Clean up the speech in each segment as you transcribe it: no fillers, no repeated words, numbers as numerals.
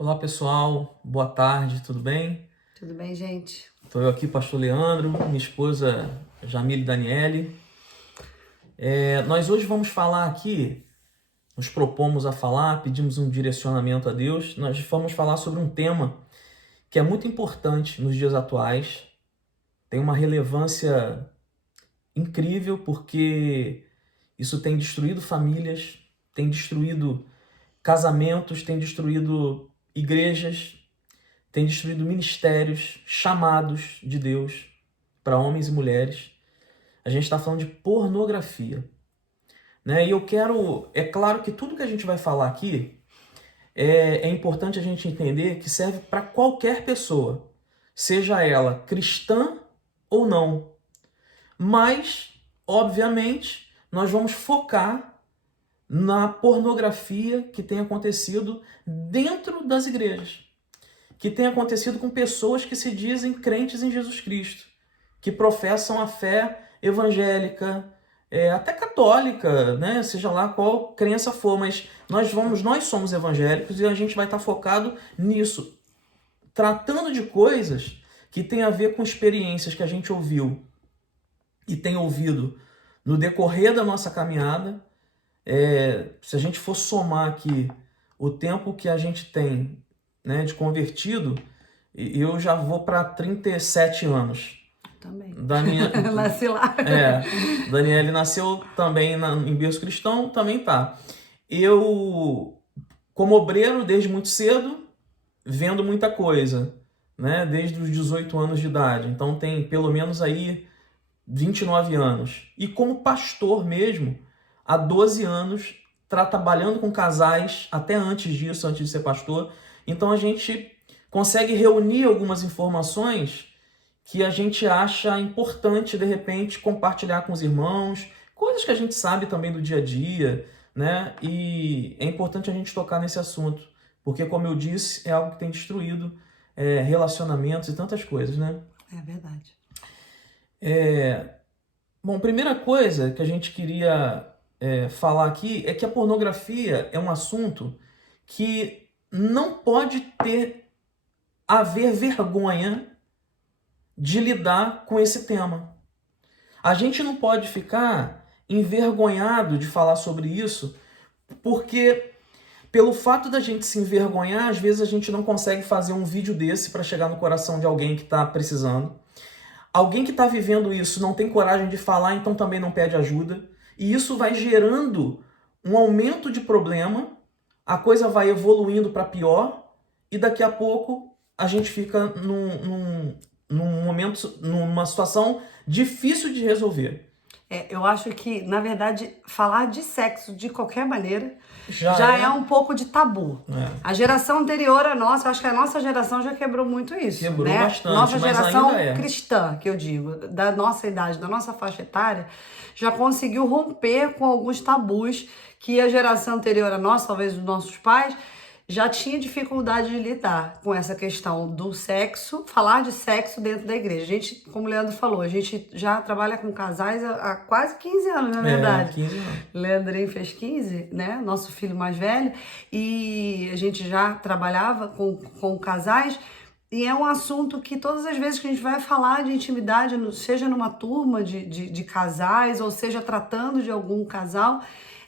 Olá pessoal, boa tarde, tudo bem? Tudo bem, gente? Estou eu aqui, Pastor Leandro, minha esposa Jamile Daniele. Nós hoje vamos falar aqui, nos propomos a falar, pedimos um direcionamento a Deus. Nós vamos falar sobre um tema que é muito importante nos dias atuais, tem uma relevância incrível porque isso tem destruído famílias, tem destruído casamentos, tem destruído igrejas, tem destruído ministérios, chamados de Deus para homens e mulheres. A gente está falando de pornografia, né? E eu quero, é claro que tudo que a gente vai falar aqui é importante a gente entender que serve para qualquer pessoa, seja ela cristã ou não. Mas, obviamente, nós vamos focar na pornografia que tem acontecido dentro das igrejas, que tem acontecido com pessoas que se dizem crentes em Jesus Cristo, que professam a fé evangélica, até católica, né? Seja lá qual crença for, mas nós somos evangélicos e a gente vai estar focado nisso, tratando de coisas que tem a ver com experiências que a gente ouviu e tem ouvido no decorrer da nossa caminhada. Se a gente for somar aqui o tempo que a gente tem, né, de convertido, eu já vou para 37 anos. Também. Da minha, Nasci lá. Daniele nasceu também em berço cristão, também tá. Eu, como obreiro, desde muito cedo, vendo muita coisa, né, desde os 18 anos de idade. Então tem pelo menos aí 29 anos. E como pastor mesmo, há 12 anos, trabalhando com casais, até antes disso, antes de ser pastor. Então a gente consegue reunir algumas informações que a gente acha importante, de repente, compartilhar com os irmãos, coisas que a gente sabe também do dia a dia, né? E é importante a gente tocar nesse assunto, porque, como eu disse, é algo que tem destruído relacionamentos e tantas coisas, né? É verdade. Bom, primeira coisa que a gente queria falar aqui é que a pornografia é um assunto que não pode haver vergonha de lidar com esse tema. A gente não pode ficar envergonhado de falar sobre isso, porque pelo fato da gente se envergonhar, às vezes a gente não consegue fazer um vídeo desse para chegar no coração de alguém que está precisando. Alguém que está vivendo isso não tem coragem de falar, então também não pede ajuda. E isso vai gerando um aumento de problema, a coisa vai evoluindo para pior, e daqui a pouco a gente fica num momento, numa situação difícil de resolver. Eu acho que, na verdade, falar de sexo de qualquer maneira Já já é. é um pouco de tabu. A geração anterior à nossa, acho que a nossa geração já quebrou muito isso. Quebrou né? bastante, Nossa mas geração ainda é. cristã, que eu digo, da nossa idade, da nossa faixa etária, já conseguiu romper com alguns tabus que a geração anterior à nossa, talvez dos nossos pais, já tinha dificuldade de lidar com essa questão do sexo, falar de sexo dentro da igreja. A gente, como o Leandro falou, a gente já trabalha com casais há quase 15 anos, na verdade. 15 anos. Leandrinho fez 15, né? Nosso filho mais velho. E a gente já trabalhava com casais. E é um assunto que todas as vezes que a gente vai falar de intimidade, seja numa turma de casais, ou seja tratando de algum casal,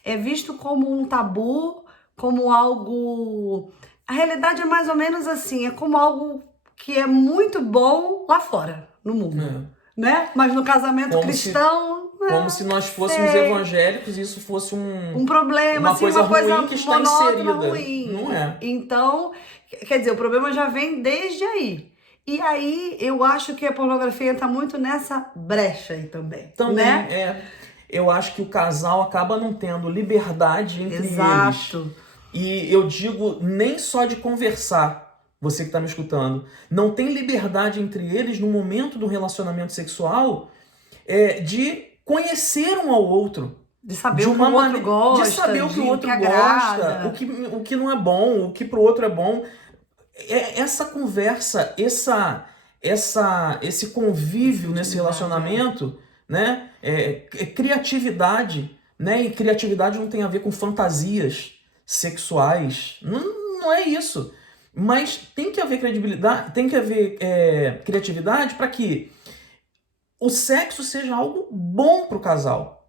é visto como um tabu, como algo... A realidade é mais ou menos assim, é como algo que é muito bom lá fora, no mundo, né? Mas no casamento Como cristão... Como se nós fôssemos evangélicos e isso fosse um problema, uma assim, coisa uma coisa ruim que está monótona, inserida. ruim. Não é. Então, quer dizer, o problema já vem desde aí. E aí, eu acho que a pornografia entra muito nessa brecha aí também. Também, né? Eu acho que o casal acaba não tendo liberdade entre Exato. eles. E eu digo nem só de conversar, você que está me escutando. Não tem liberdade entre eles no momento do relacionamento sexual de conhecer um ao outro. De saber o que o outro gosta. De saber o que o outro que gosta, o que não é bom, o que pro outro é bom. Essa conversa, esse convívio nesse relacionamento, né? Criatividade, né? E criatividade não tem a ver com fantasias sexuais. Não, não é isso. Mas tem que haver credibilidade, tem que haver criatividade para que o sexo seja algo bom para o casal.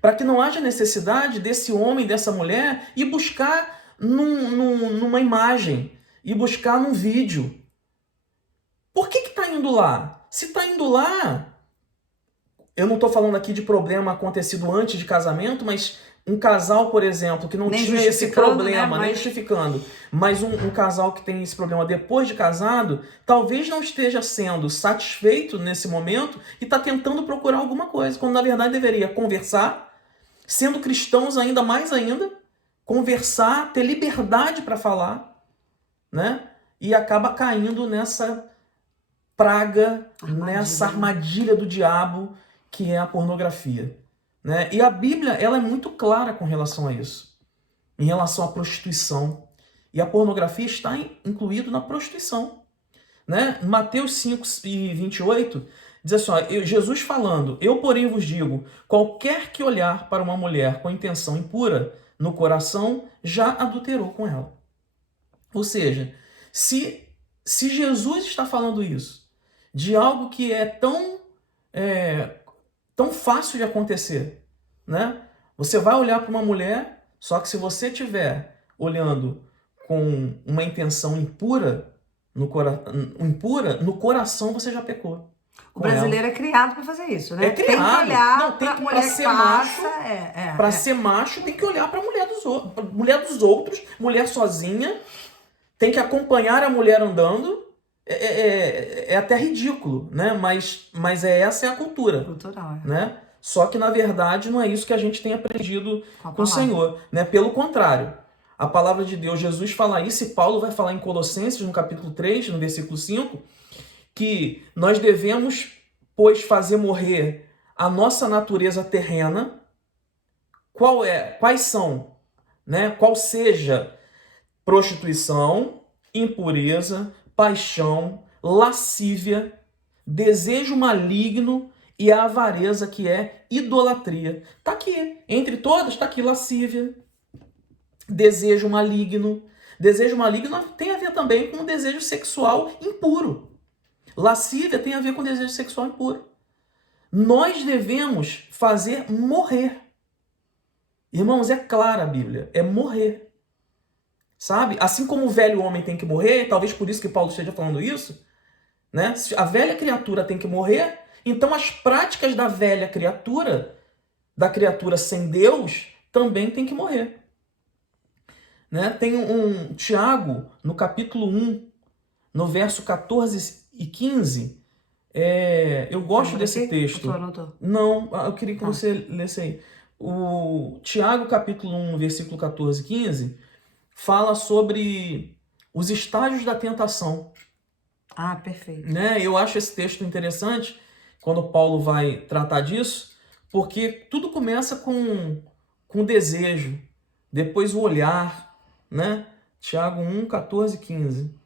Para que não haja necessidade desse homem, dessa mulher, ir buscar numa imagem, ir buscar num vídeo. Por que está indo lá? Se está indo lá, eu não estou falando aqui de problema acontecido antes de casamento, mas um casal, por exemplo, que não tinha esse problema, nem justificando, mas um casal que tem esse problema depois de casado, talvez não esteja sendo satisfeito nesse momento e está tentando procurar alguma coisa, quando na verdade deveria conversar, sendo cristãos ainda mais ainda, conversar, ter liberdade para falar, né? E acaba caindo nessa praga, nessa armadilha do diabo, que é a pornografia. Né? E a Bíblia ela é muito clara com relação a isso, em relação à prostituição. E a pornografia está incluído na prostituição. Né? Mateus 5:28 diz assim, ó, Jesus falando, eu porém vos digo, qualquer que olhar para uma mulher com intenção impura no coração, já adulterou com ela. Ou seja, se Jesus está falando isso, de algo que é tão fácil de acontecer, né? Você vai olhar para uma mulher, só que se você estiver olhando com uma intenção impura no coração você já pecou. O brasileiro é criado para fazer isso, né? É criado. Tem que olhar para a mulher ser passa, macho. Para ser macho tem que olhar para a mulher dos outros, mulher sozinha, tem que acompanhar a mulher andando. É até ridículo, né? Mas essa é a cultura. Cultural, né? Só que, na verdade, não é isso que a gente tem aprendido com o Senhor. Né? Pelo contrário, a palavra de Deus, Jesus fala isso, e Paulo vai falar em Colossenses, no capítulo 3, no versículo 5, que nós devemos, pois, fazer morrer a nossa natureza terrena. Quais são? Né? Qual seja prostituição, impureza, paixão, lascívia, desejo maligno e a avareza, que é idolatria. Tá aqui, entre todas, tá aqui lascívia, desejo maligno. Desejo maligno tem a ver também com o desejo sexual impuro. Lascívia tem a ver com desejo sexual impuro. Nós devemos fazer morrer. Irmãos, é clara a Bíblia, é morrer. Sabe? Assim como o velho homem tem que morrer, talvez por isso que Paulo esteja falando isso, né? A velha criatura tem que morrer, então as práticas da velha criatura, da criatura sem Deus, também tem que morrer. Né? Tem um Tiago, no capítulo 1, no verso 14 e 15, eu gosto desse texto. Não, eu queria que você lesse aí. O Tiago, capítulo 1, versículo 14 e 15, fala sobre os estágios da tentação. Ah, perfeito. Né? Eu acho esse texto interessante, quando Paulo vai tratar disso, porque tudo começa com desejo, depois o olhar, né? Tiago 1, 14 e 15.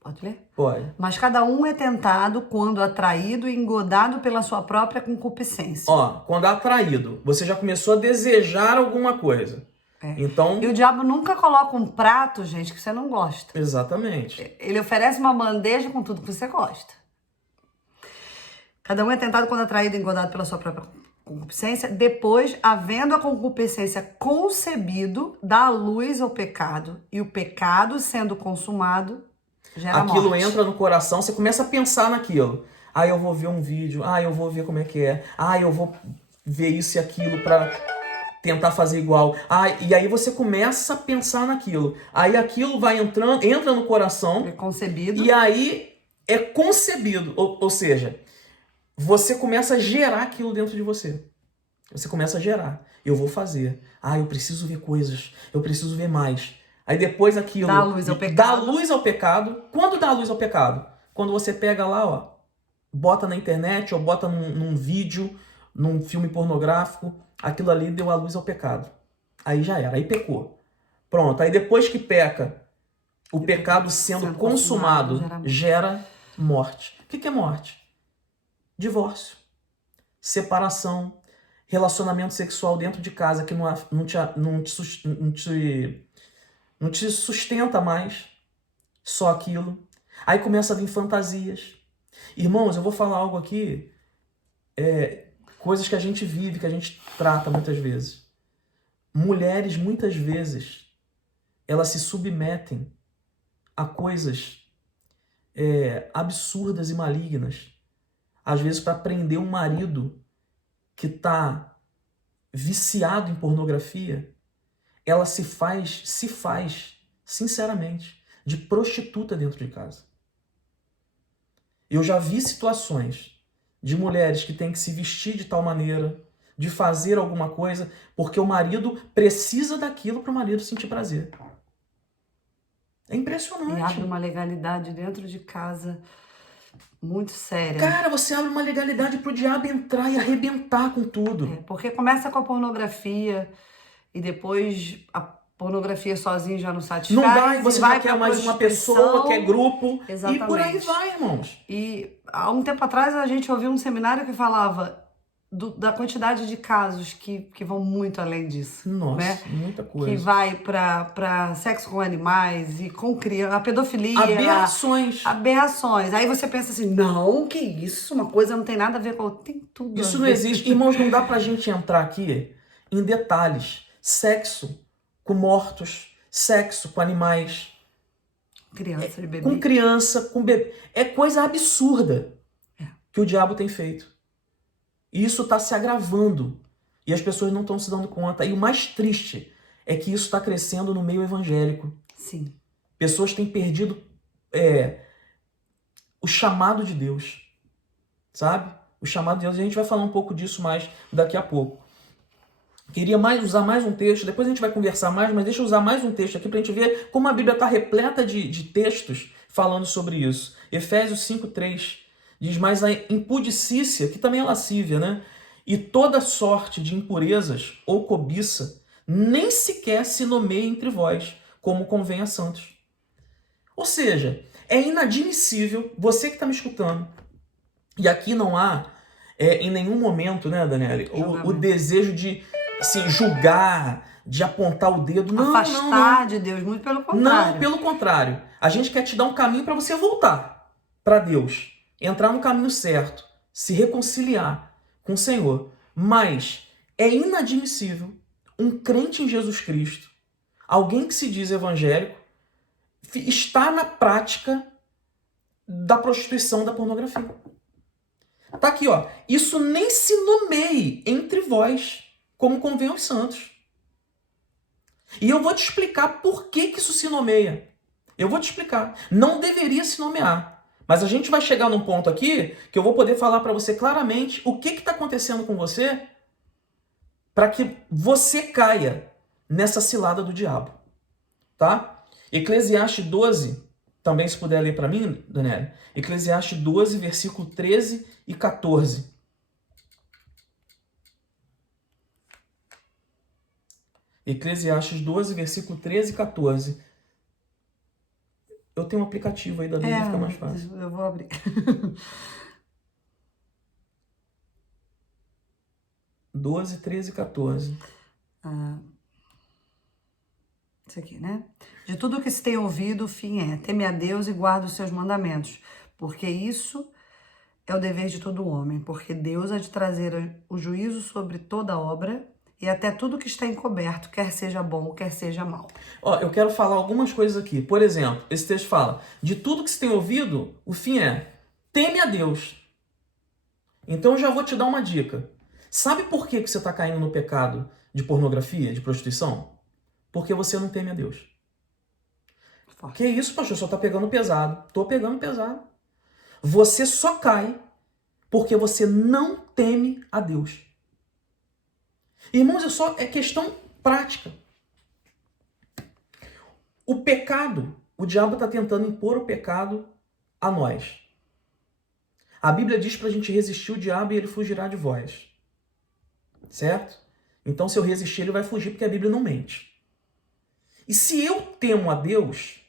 Pode ler? Pode. Mas cada um é tentado quando atraído e engodado pela sua própria concupiscência. Ó, quando atraído, você já começou a desejar alguma coisa. Então... E o diabo nunca coloca um prato, gente, que você não gosta. Exatamente. Ele oferece uma bandeja com tudo que você gosta. Cada um é tentado quando atraído e engodado pela sua própria concupiscência. Depois, havendo a concupiscência concebido, dá luz ao pecado. E o pecado, sendo consumado, gera morte. Aquilo entra no coração, você começa a pensar naquilo. Ah, eu vou ver um vídeo. Ah, eu vou ver como é que é. Ah, eu vou ver isso e aquilo para tentar fazer igual. Ah, e aí você começa a pensar naquilo. Aí aquilo vai entra no coração. É concebido. E aí é concebido. Ou seja, você começa a gerar aquilo dentro de você. Você começa a gerar. Eu vou fazer. Ah, eu preciso ver coisas. Eu preciso ver mais. Aí depois aquilo... Dá luz ao pecado. Dá luz ao pecado. Quando dá luz ao pecado? Quando você pega lá, ó, bota na internet ou bota num vídeo, num filme pornográfico, aquilo ali deu a luz ao pecado. Aí já era, aí pecou. Pronto, aí depois que peca, o pecado sendo consumado gera morte. O que é morte? Divórcio, separação, relacionamento sexual dentro de casa que não te não te sustenta mais só aquilo. Aí começa a vir fantasias. Irmãos, eu vou falar algo aqui, coisas que a gente vive, que a gente trata muitas vezes. Mulheres, muitas vezes, elas se submetem a coisas absurdas e malignas. Às vezes para prender um marido que está viciado em pornografia, ela se faz, sinceramente, de prostituta dentro de casa. Eu já vi situações de mulheres que têm que se vestir de tal maneira, de fazer alguma coisa, porque o marido precisa daquilo para o marido sentir prazer. É impressionante. E abre uma legalidade dentro de casa muito séria. Cara, você abre uma legalidade pro diabo entrar e arrebentar com tudo. Porque começa com a pornografia e depois a pornografia sozinho já não satisfaz. Não dá, e você vai já quer mais uma pessoa, quer grupo. Exatamente. E por aí vai, irmãos. E há um tempo atrás a gente ouviu um seminário que falava da quantidade de casos que vão muito além disso. Nossa, né? muita coisa. Que vai para sexo com animais e com criança, a pedofilia. Aberrações. Aí você pensa assim, não, que isso? Uma coisa não tem nada a ver com a outra. Tem tudo Isso a não ver. existe. Irmãos, não dá pra gente entrar aqui em detalhes. Sexo com mortos, sexo com animais. Criança e bebê. Com criança, com bebê. É coisa absurda que o diabo tem feito. E isso está se agravando. E as pessoas não estão se dando conta. E o mais triste é que isso está crescendo no meio evangélico. Sim. Pessoas têm perdido o chamado de Deus. Sabe? O chamado de Deus. E a gente vai falar um pouco disso mais daqui a pouco. Queria usar mais um texto. Depois a gente vai conversar mais, mas deixa eu usar mais um texto aqui para a gente ver como a Bíblia está repleta de textos falando sobre isso. Efésios 5:3 diz, mas a impudicícia, que também é lascívia, né? E toda sorte de impurezas ou cobiça, nem sequer se nomeia entre vós, como convém a santos. Ou seja, é inadmissível, você que está me escutando, e aqui não há, em nenhum momento, né, Daniele, o desejo de se julgar, de apontar o dedo. Não, afastar de Deus, muito pelo contrário. Não, pelo contrário. A gente quer te dar um caminho para você voltar para Deus. Entrar no caminho certo, se reconciliar com o Senhor. Mas é inadmissível um crente em Jesus Cristo, alguém que se diz evangélico, estar na prática da prostituição, da pornografia. Tá aqui, ó. Isso nem se nomeie entre vós, como convém aos santos. E eu vou te explicar por que isso se nomeia. Eu vou te explicar. Não deveria se nomear. Mas a gente vai chegar num ponto aqui que eu vou poder falar para você claramente o que está acontecendo com você para que você caia nessa cilada do diabo. Tá? Eclesiastes 12, também se puder ler para mim, Daniela. Eclesiastes 12, versículo 13 e 14. Eclesiastes 12, versículo 13 e 14. Eu tenho um aplicativo aí da Bíblia, fica mais fácil. Eu vou abrir. 12, 13 e 14. Isso aqui, né? De tudo que se tem ouvido, o fim é: teme a Deus e guarda os seus mandamentos, porque isso é o dever de todo homem, porque Deus há de trazer o juízo sobre toda obra e até tudo que está encoberto, quer seja bom, quer seja mal. Ó, eu quero falar algumas coisas aqui. Por exemplo, esse texto fala, de tudo que se tem ouvido, o fim é, teme a Deus. Então eu já vou te dar uma dica. Sabe por que você está caindo no pecado de pornografia, de prostituição? Porque você não teme a Deus. Forte. Que isso, pastor? Só está pegando pesado. Estou pegando pesado. Você só cai porque você não teme a Deus. Irmãos, é questão prática. O pecado, o diabo está tentando impor o pecado a nós. A Bíblia diz para a gente resistir o diabo e ele fugirá de vós. Certo? Então, se eu resistir, ele vai fugir porque a Bíblia não mente. E se eu temo a Deus,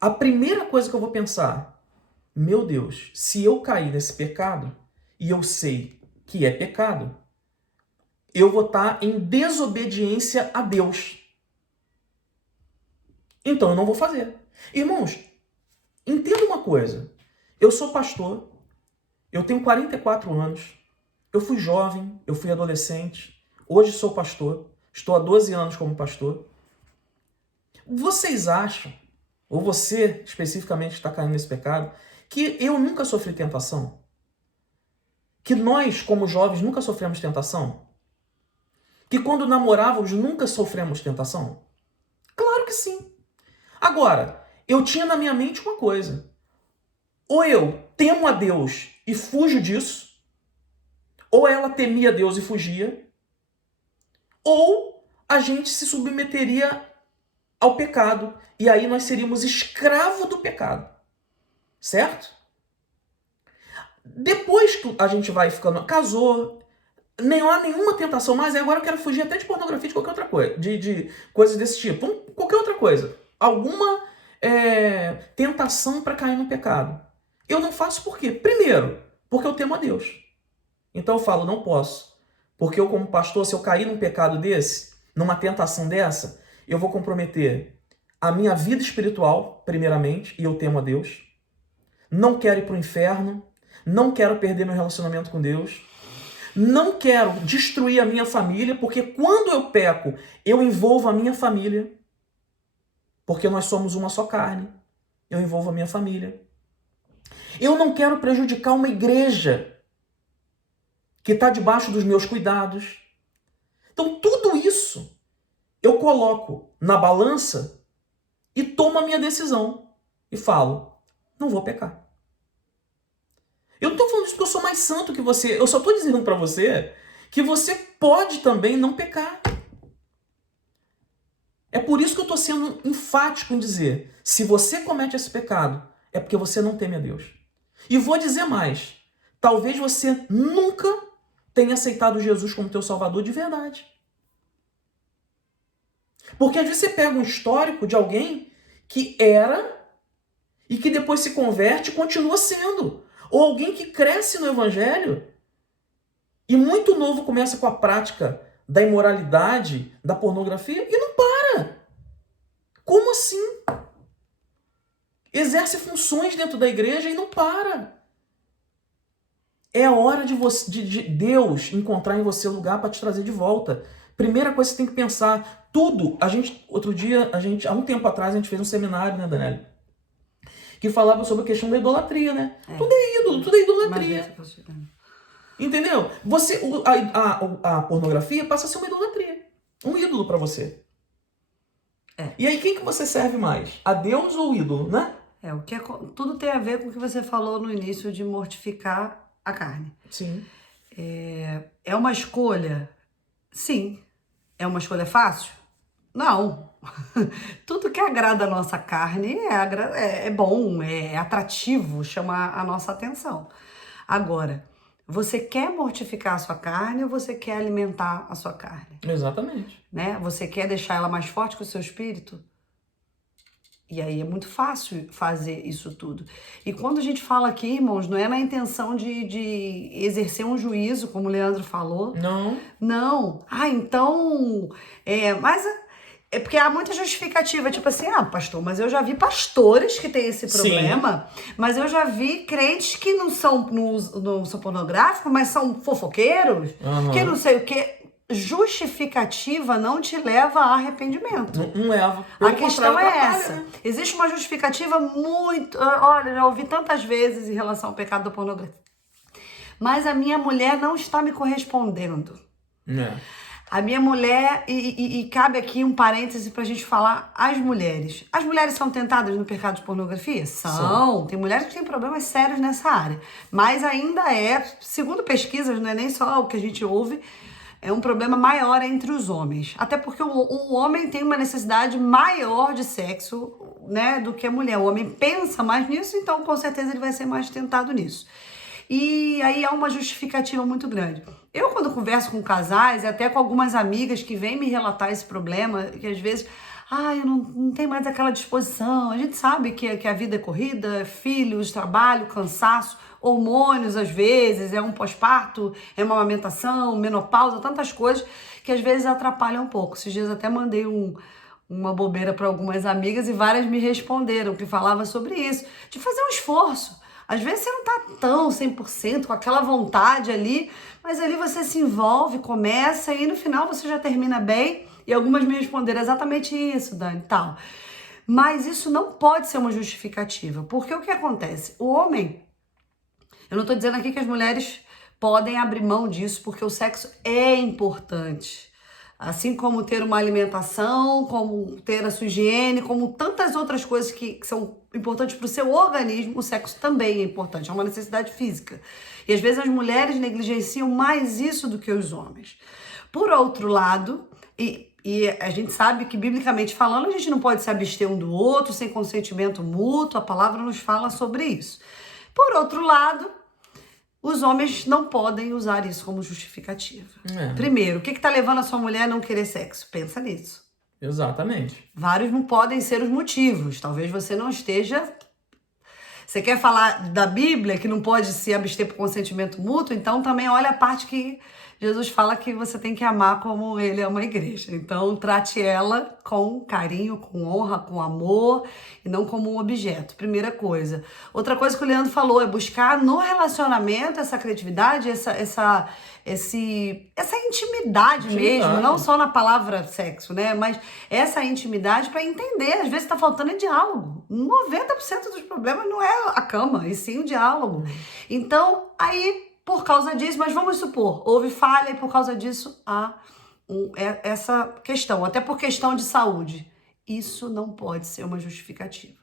a primeira coisa que eu vou pensar, meu Deus, se eu cair nesse pecado e eu sei que é pecado, eu vou estar em desobediência a Deus. Então eu não vou fazer. Irmãos, entenda uma coisa. Eu sou pastor, eu tenho 44 anos, eu fui jovem, eu fui adolescente, hoje sou pastor, estou há 12 anos como pastor. Vocês acham, ou você especificamente está caindo nesse pecado, que eu nunca sofri tentação? Que nós, como jovens, nunca sofremos tentação? Que quando namorávamos nunca sofremos tentação? Claro que sim. Agora, eu tinha na minha mente uma coisa. Ou eu temo a Deus e fujo disso, ou ela temia Deus e fugia, ou a gente se submeteria ao pecado e aí nós seríamos escravos do pecado. Certo? Depois que a gente vai ficando, casou, não há nenhuma tentação mais, e agora eu quero fugir até de pornografia, de qualquer outra coisa, de coisas desse tipo, qualquer outra coisa. Alguma tentação para cair no pecado. Eu não faço por quê? Primeiro, porque eu temo a Deus. Então eu falo, não posso. Porque eu, como pastor, se eu cair num pecado desse, numa tentação dessa, eu vou comprometer a minha vida espiritual, primeiramente, e eu temo a Deus. Não quero ir para o inferno, não quero perder meu relacionamento com Deus, não quero destruir a minha família, porque quando eu peco, eu envolvo a minha família, porque nós somos uma só carne, eu envolvo a minha família. Eu não quero prejudicar uma igreja que está debaixo dos meus cuidados. Então tudo isso eu coloco na balança e tomo a minha decisão e falo, não vou pecar. Eu não estou falando isso porque eu sou mais santo que você. Eu só estou dizendo para você que você pode também não pecar. É por isso que eu estou sendo enfático em dizer, se você comete esse pecado, é porque você não teme a Deus. E vou dizer mais, talvez você nunca tenha aceitado Jesus como teu Salvador de verdade. Porque às vezes você pega um histórico de alguém que era e que depois se converte e continua sendo. Ou alguém que cresce no Evangelho e muito novo começa com a prática da imoralidade, da pornografia e não para. Como assim? Exerce funções dentro da igreja e não para. É a hora de Deus encontrar em você lugar para te trazer de volta. Primeira coisa que você tem que pensar, tudo. Há um tempo atrás, a gente fez um seminário, né, Daniela? Que falava sobre a questão da idolatria, né? Tudo é ídolo, tudo é idolatria. Entendeu? A pornografia passa a ser uma idolatria. Um ídolo para você. E aí, quem que você serve mais? A Deus ou o ídolo, né? Tudo tem a ver com o que você falou no início de mortificar a carne. Sim. É uma escolha? Sim. É uma escolha fácil? Não. Tudo que agrada a nossa carne é bom, é atrativo, chama a nossa atenção. Agora, você quer mortificar a sua carne ou você quer alimentar a sua carne? Exatamente. Né? Você quer deixar ela mais forte que o seu espírito? E aí é muito fácil fazer isso tudo. E quando a gente fala aqui, irmãos, não é na intenção de exercer um juízo, como o Leandro falou. Não. Não. Então... Mas é porque há muita justificativa, tipo assim, pastor, mas eu já vi pastores que têm esse problema, sim, mas eu já vi crentes que não são pornográficos, mas são fofoqueiros, que não sei o quê. Justificativa não te leva a arrependimento. Não leva. A questão é essa. Né? Existe uma justificativa muito... Olha, já ouvi tantas vezes em relação ao pecado da pornografia. Mas a minha mulher não está me correspondendo. A minha mulher... E cabe aqui um parêntese pra gente falar as mulheres. As mulheres são tentadas no pecado de pornografia? São. Sim. Tem mulheres que têm problemas sérios nessa área. Mas ainda segundo pesquisas, não é nem só o que a gente ouve... É um problema maior entre os homens. Até porque o homem tem uma necessidade maior de sexo, né, do que a mulher. O homem pensa mais nisso, então com certeza ele vai ser mais tentado nisso. E aí há uma justificativa muito grande. Eu, quando converso com casais, e até com algumas amigas que vêm me relatar esse problema, que às vezes... eu não tenho mais aquela disposição. A gente sabe que a vida é corrida, filhos, trabalho, cansaço, hormônios às vezes, é um pós-parto, é uma amamentação, menopausa, tantas coisas que às vezes atrapalham um pouco. Esses dias até mandei uma bobeira para algumas amigas e várias me responderam que falava sobre isso, de fazer um esforço. Às vezes você não tá tão 100% com aquela vontade ali, mas ali você se envolve, começa e no final você já termina bem. E algumas me responderam exatamente isso, Dani, tal. Mas isso não pode ser uma justificativa, porque o que acontece? O homem, eu não tô dizendo aqui que as mulheres podem abrir mão disso, porque o sexo é importante. Assim como ter uma alimentação, como ter a sua higiene, como tantas outras coisas que são importantes para o seu organismo, o sexo também é importante, é uma necessidade física. E às vezes as mulheres negligenciam mais isso do que os homens. Por outro lado, e a gente sabe que, biblicamente falando, a gente não pode se abster um do outro sem consentimento mútuo, a palavra nos fala sobre isso. Por outro lado, os homens não podem usar isso como justificativa. Primeiro, o que está levando a sua mulher a não querer sexo? Pensa nisso. Exatamente. Vários não podem ser os motivos. Talvez você não esteja... Você quer falar da Bíblia, que não pode se abster por consentimento mútuo? Então também olha a parte que Jesus fala que você tem que amar como ele ama a igreja. Então trate ela com carinho, com honra, com amor e não como um objeto. Primeira coisa. Outra coisa que o Leandro falou é buscar no relacionamento essa criatividade, essa intimidade mesmo, não só na palavra sexo, né? Mas essa intimidade para entender. Às vezes está faltando é diálogo. 90% dos problemas não é a cama, e sim o diálogo. Então, aí, por causa disso, mas vamos supor, houve falha e por causa disso há essa questão, até por questão de saúde. Isso não pode ser uma justificativa.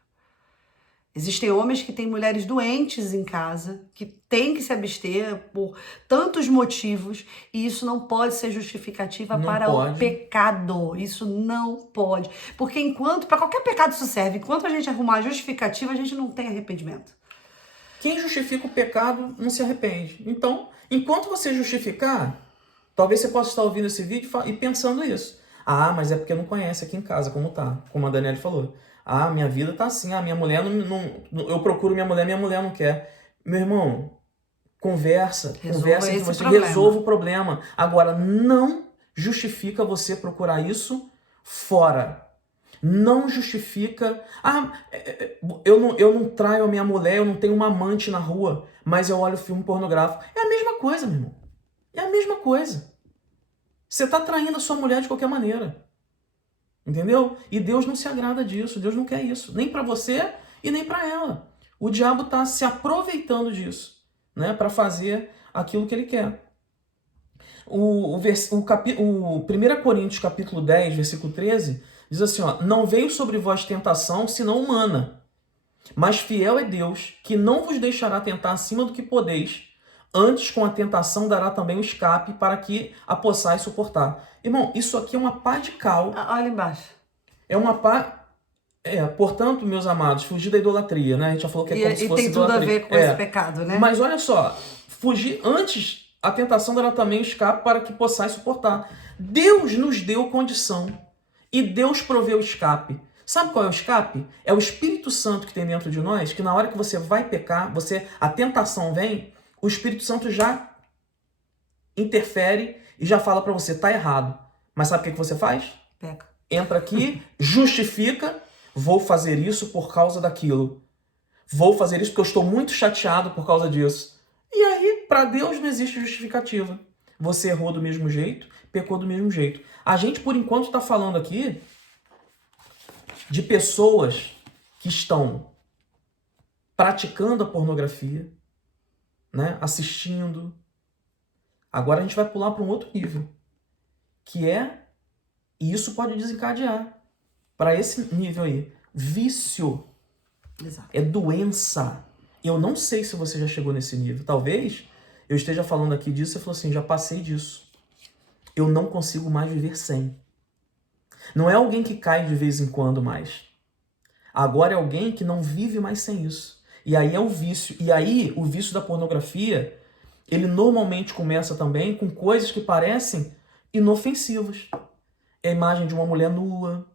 Existem homens que têm mulheres doentes em casa, que têm que se abster por tantos motivos, e isso não pode ser justificativa para o pecado. Isso não pode. Porque para qualquer pecado isso serve. Enquanto a gente arrumar a justificativa, a gente não tem arrependimento. Quem justifica o pecado não se arrepende. Então, enquanto você justificar, talvez você possa estar ouvindo esse vídeo e pensando isso. Ah, mas é porque não conhece aqui em casa como tá, como a Daniela falou. Ah, minha vida tá assim, minha mulher eu procuro minha mulher não quer. Meu irmão, conversa entre você, resolva o problema. Agora, não justifica você procurar isso fora. Não justifica... eu não traio a minha mulher, eu não tenho uma amante na rua, mas eu olho filme pornográfico. É a mesma coisa, meu irmão. É a mesma coisa. Você tá traindo a sua mulher de qualquer maneira. Entendeu? E Deus não se agrada disso, Deus não quer isso, nem para você e nem para ela. O diabo está se aproveitando disso, né, para fazer aquilo que ele quer. O 1 Coríntios capítulo 10, versículo 13, diz assim, ó, não veio sobre vós tentação, senão humana, mas fiel é Deus, que não vos deixará tentar acima do que podeis, antes com a tentação dará também o escape para que a possais suportar. Irmão, isso aqui é uma pá de cal. Olha embaixo. É uma pá... portanto, meus amados, fugir da idolatria, né? A gente já falou que é como se fosse idolatria. E tem tudo a ver com esse pecado, né? Mas olha só, fugir antes, a tentação dará também o escape para que possais suportar. Deus nos deu condição e Deus proveu o escape. Sabe qual é o escape? É o Espírito Santo que tem dentro de nós, que na hora que você vai pecar, a tentação vem, o Espírito Santo já interfere e já fala para você, tá errado. Mas sabe o que você faz? Peca. Entra aqui, justifica, vou fazer isso por causa daquilo. Vou fazer isso porque eu estou muito chateado por causa disso. E aí, para Deus não existe justificativa. Você errou do mesmo jeito, pecou do mesmo jeito. A gente, por enquanto, está falando aqui de pessoas que estão praticando a pornografia, né? Assistindo. Agora a gente vai pular para um outro nível, que é, e isso pode desencadear para esse nível aí, vício. Exato. É doença. Eu não sei se você já chegou nesse nível. Talvez eu esteja falando aqui disso e você falou assim, já passei disso. Eu não consigo mais viver sem. Não é alguém que cai de vez em quando mais. Agora é alguém que não vive mais sem isso. E aí é o vício. E aí o vício da pornografia, ele normalmente começa também com coisas que parecem inofensivas. É a imagem de uma mulher nua.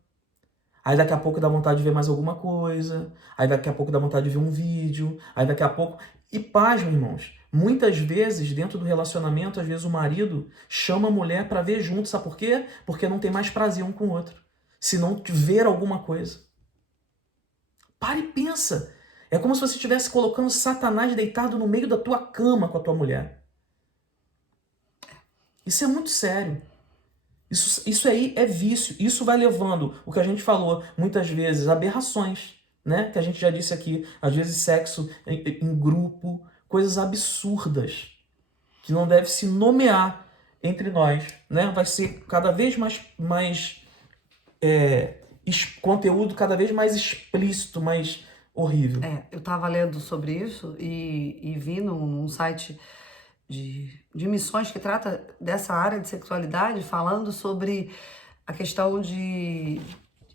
Aí daqui a pouco dá vontade de ver mais alguma coisa. Aí daqui a pouco dá vontade de ver um vídeo. Aí daqui a pouco... E pasmem, irmãos. Muitas vezes, dentro do relacionamento, às vezes o marido chama a mulher para ver junto. Sabe por quê? Porque não tem mais prazer um com o outro. se não ver alguma coisa. Para e pensa. É como se você estivesse colocando Satanás deitado no meio da tua cama com a tua mulher. Isso é muito sério. Isso aí é vício. Isso vai levando, o que a gente falou muitas vezes, aberrações, né? Que a gente já disse aqui, às vezes sexo em grupo, coisas absurdas, que não deve se nomear entre nós, né? Vai ser cada vez mais conteúdo cada vez mais explícito, mais horrível. Eu estava lendo sobre isso e vi num site de missões que trata dessa área de sexualidade, falando sobre a questão de...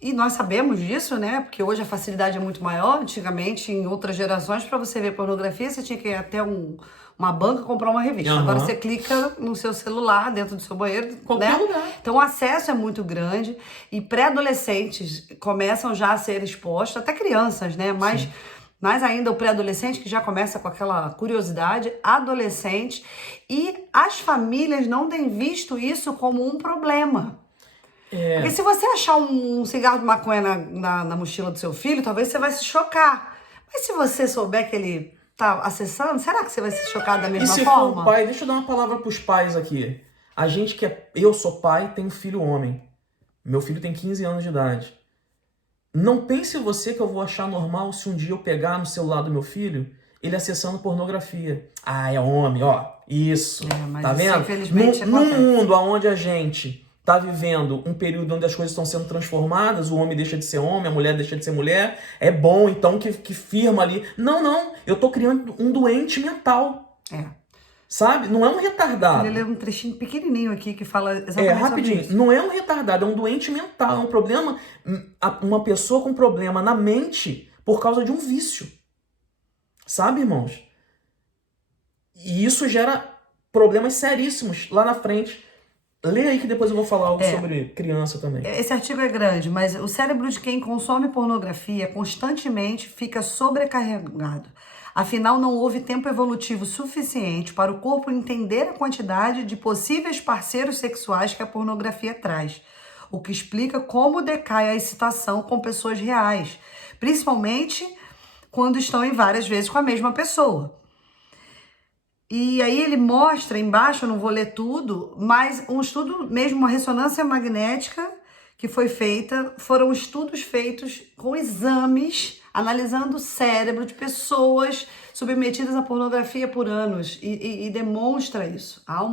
E nós sabemos disso, né? Porque hoje a facilidade é muito maior. Antigamente, em outras gerações, para você ver pornografia, você tinha que ir até uma banca comprar uma revista. Uhum. Agora você clica no seu celular, dentro do seu banheiro, Qualquer né? lugar. Então o acesso é muito grande e pré-adolescentes começam já a ser expostos, até crianças, né? Mas mais ainda o pré-adolescente, que já começa com aquela curiosidade, adolescente, e as famílias não têm visto isso como um problema. Porque se você achar um cigarro de maconha na mochila do seu filho, talvez você vai se chocar. Mas se você souber que ele tá acessando, será que você vai se chocar da mesma forma? E se for o pai, deixa eu dar uma palavra pros pais aqui. A gente eu sou pai, tenho um filho homem. Meu filho tem 15 anos de idade. Não pense você que eu vou achar normal se um dia eu pegar no celular do meu filho ele acessando pornografia. Ah, é homem, ó. Isso. Mas tá isso, vendo? infelizmente, No acontece. mundo onde a gente tá vivendo um período onde as coisas estão sendo transformadas, o homem deixa de ser homem, a mulher deixa de ser mulher, é bom então que firma ali. Não. Eu tô criando um doente mental. Sabe? Não é um retardado. Ele lê um trechinho pequenininho aqui que fala exatamente rapidinho. sobre isso. Não é um retardado, é um doente mental. É um problema, uma pessoa com problema na mente por causa de um vício. Sabe, irmãos? E isso gera problemas seríssimos lá na frente. Lê aí que depois eu vou falar algo sobre criança também. Esse artigo é grande, mas o cérebro de quem consome pornografia constantemente fica sobrecarregado. Afinal, não houve tempo evolutivo suficiente para o corpo entender a quantidade de possíveis parceiros sexuais que a pornografia traz, o que explica como decai a excitação com pessoas reais, principalmente quando estão em várias vezes com a mesma pessoa. E aí ele mostra embaixo, eu não vou ler tudo, mas um estudo mesmo, uma ressonância magnética que foi feita, foram estudos feitos com exames, analisando o cérebro de pessoas submetidas à pornografia por anos e demonstra isso. Há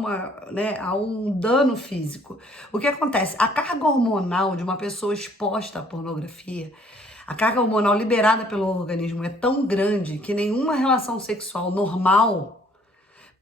um dano físico. O que acontece? A carga hormonal de uma pessoa exposta à pornografia, a carga hormonal liberada pelo organismo é tão grande que nenhuma relação sexual normal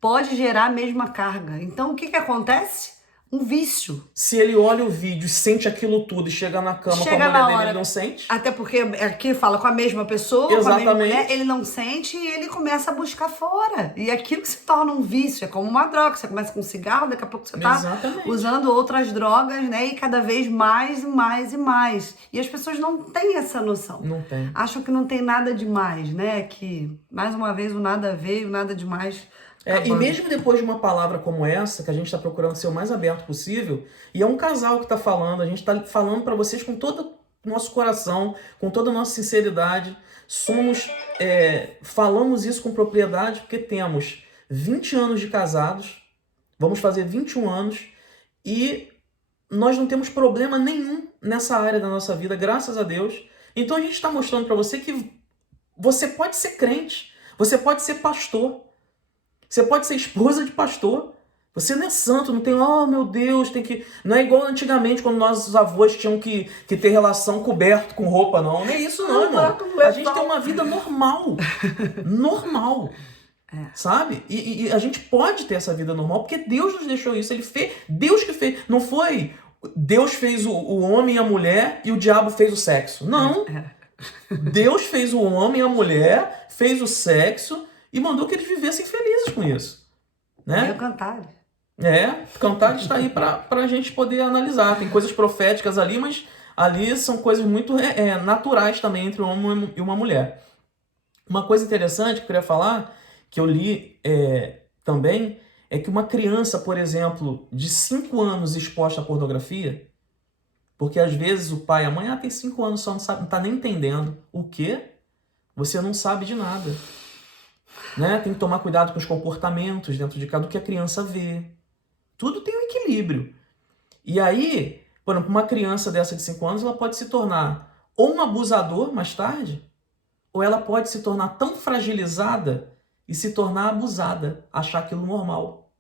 pode gerar a mesma carga. Então, o que acontece? Um vício. Se ele olha o vídeo e sente aquilo tudo e chega na cama com a mulher dele, ele não sente? Até porque aqui fala com a mesma pessoa, exatamente, com a mesma mulher, ele não sente e ele começa a buscar fora. E aquilo que se torna um vício, é como uma droga. Você começa com um cigarro, daqui a pouco você tá usando outras drogas, né? E cada vez mais e mais e mais. E as pessoas não têm essa noção. Não tem. Acham que não tem nada demais, né? Que, mais uma vez, o nada veio, o nada demais... E mesmo depois de uma palavra como essa, que a gente está procurando ser o mais aberto possível, e é um casal que está falando, a gente está falando para vocês com todo o nosso coração, com toda a nossa sinceridade, falamos isso com propriedade porque temos 20 anos de casados, vamos fazer 21 anos, e nós não temos problema nenhum nessa área da nossa vida, graças a Deus. Então a gente está mostrando para você que você pode ser crente, você pode ser pastor, você pode ser esposa de pastor. Você não é santo, não tem, oh meu Deus, tem que... Não é igual antigamente, quando nossos avós tinham que ter relação coberto com roupa, não. Não é isso não, irmão. A gente tem uma vida normal. Normal. Sabe? E a gente pode ter essa vida normal, porque Deus nos deixou isso. Ele fez, Deus que fez. Não foi Deus fez o homem e a mulher e o diabo fez o sexo. Não. Deus fez o homem e a mulher, fez o sexo... E mandou que eles vivessem felizes com isso. Né? É o Cantares. Cantares está aí para a gente poder analisar. Tem coisas proféticas ali, mas ali são coisas muito naturais também entre um homem e uma mulher. Uma coisa interessante que eu queria falar, que eu li também, é que uma criança, por exemplo, de 5 anos exposta à pornografia, Porque às vezes o pai e a mãe, tem 5 anos só, não sabe, não tá nem entendendo. O quê? Você não sabe de nada. Né? Tem que tomar cuidado com os comportamentos dentro de casa, do que a criança vê. Tudo tem um equilíbrio. E aí, por exemplo, uma criança dessa de 5 anos, ela pode se tornar ou um abusador mais tarde, ou ela pode se tornar tão fragilizada e se tornar abusada, achar aquilo normal.